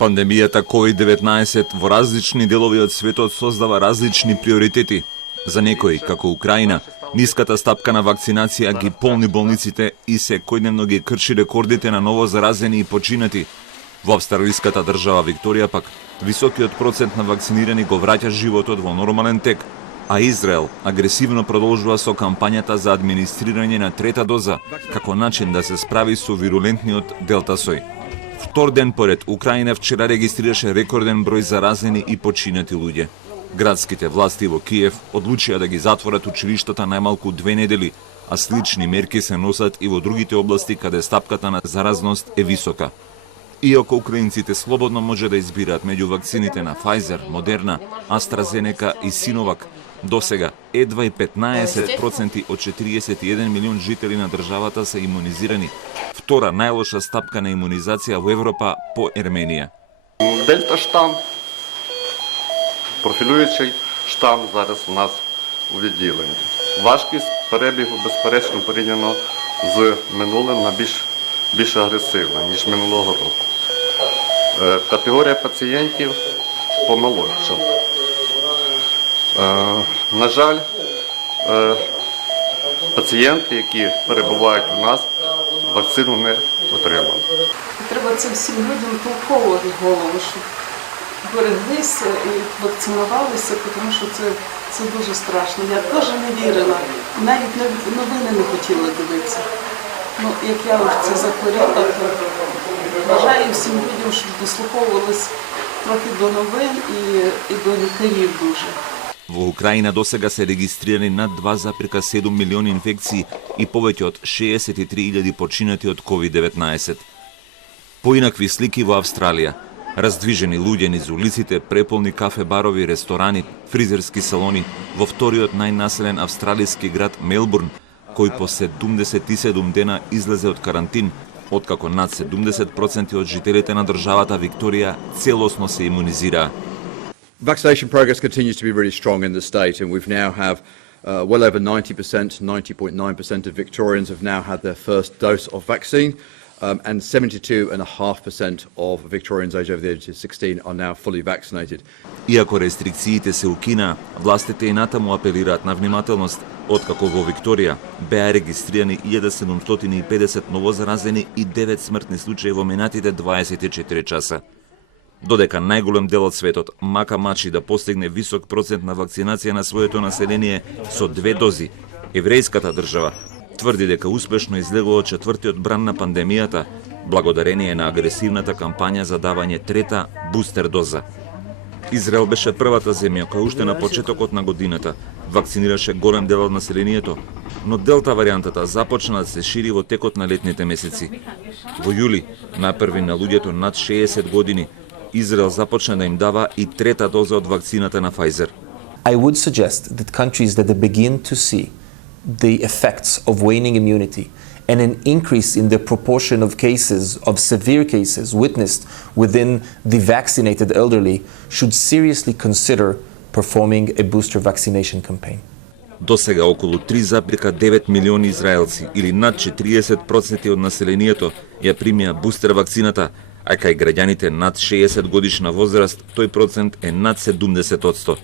Пандемијата COVID-19 во различни делови од светот создава различни приоритети. За некои, како Украина, ниската стапка на вакцинација ги полни болниците и секојдневно ги крши рекордите на ново заразени и починати. Во австралиската држава Викторија пак, високиот процент на вакцинирани го враќа животот во нормален тек, а Израел агресивно продолжува со кампањата за администрирање на трета доза, како начин да се справи со вирулентниот делта сој. Втор ден поред, Украина вчера регистрираше рекорден број заразени и починати луѓе. Градските власти во Киев одлучија да ги затворат училиштата најмалку 2 недели, а слични мерки се носат и во другите области каде стапката на заразност е висока. Иако украинците слободно може да избираат меѓу вакцините на Pfizer, Moderna, AstraZeneca и Sinovac, досега едва и 15% од 41 милион жители на државата се имунизирани. Втора најлоша стапка на имунизација во Европа по Ерменија. Дельта штам, профілюючий штам зараз у нас у відділенні. Важкість перебігу, безперечно, порівняно з минулим на більш агресивна, ніж минулого року. Категорія пацієнтів помолодша. На жаль, пацієнти, які перебувають у нас, вакцину не отримали. Треба цим всім людям толковувати в голову, щоб береглися і вакцинувалися, тому що це дуже страшно. Я теж не вірила, навіть новини не хотіла дивитися. Ну, як я в це захворіла, то бажаю всім людям, щоб дослуховувались трохи до новин і до лікарів дуже. Во Украина досега се регистрирани над 2,7 милиони инфекции и повеќе од 63.000 починати од COVID-19. Поинакви слики во Австралија. Раздвижени луѓе низ улиците, преполни кафе барови, ресторани, фризерски салони во вториот најнаселен австралиски град Мелбурн, кој по 77 дена излезе од карантин, откако над 70% од жителите на државата Викторија целосно се имунизираа. Vaccination progress continues to be really strong in the state, and we've now have well over 90%, 90.9% of Victorians have now had their first dose of vaccine, and 72.5% of Victorians aged over the age of 16 are now fully vaccinated. Иако рестрикциите се укинаа, властите и натаму апелираат на внимателност, откако во Викторија беа регистрирани 1750 новозаразени и 9 смртни случаи во минатите 24 часа. Додека најголем дел од светот мака мачи да постигне висок процент на вакцинација на своето население со 2 дози, еврејската држава тврди дека успешно излегува од четвртиот бран на пандемијата, благодарение на агресивната кампања за давање трета бустер доза. Израел беше првата земја која уште на почетокот на годината вакцинираше голем дел од населението, но делта варијантата започна да се шири во текот на летните месеци. Во јули, најпрви на луѓето над 60 години, Израел започна да им дава и трета доза од вакцината на Pfizer. I would suggest that countries that begin to see the effects of waning immunity and an increase in the proportion of cases, of severe cases witnessed within the vaccinated elderly should seriously consider performing a booster vaccination campaign. Досега околу 3,9 милиони израелци или над 40% од населението ја примија бустер вакцината, а кај граѓаните над 60 годишна возраст тој процент е над 70%.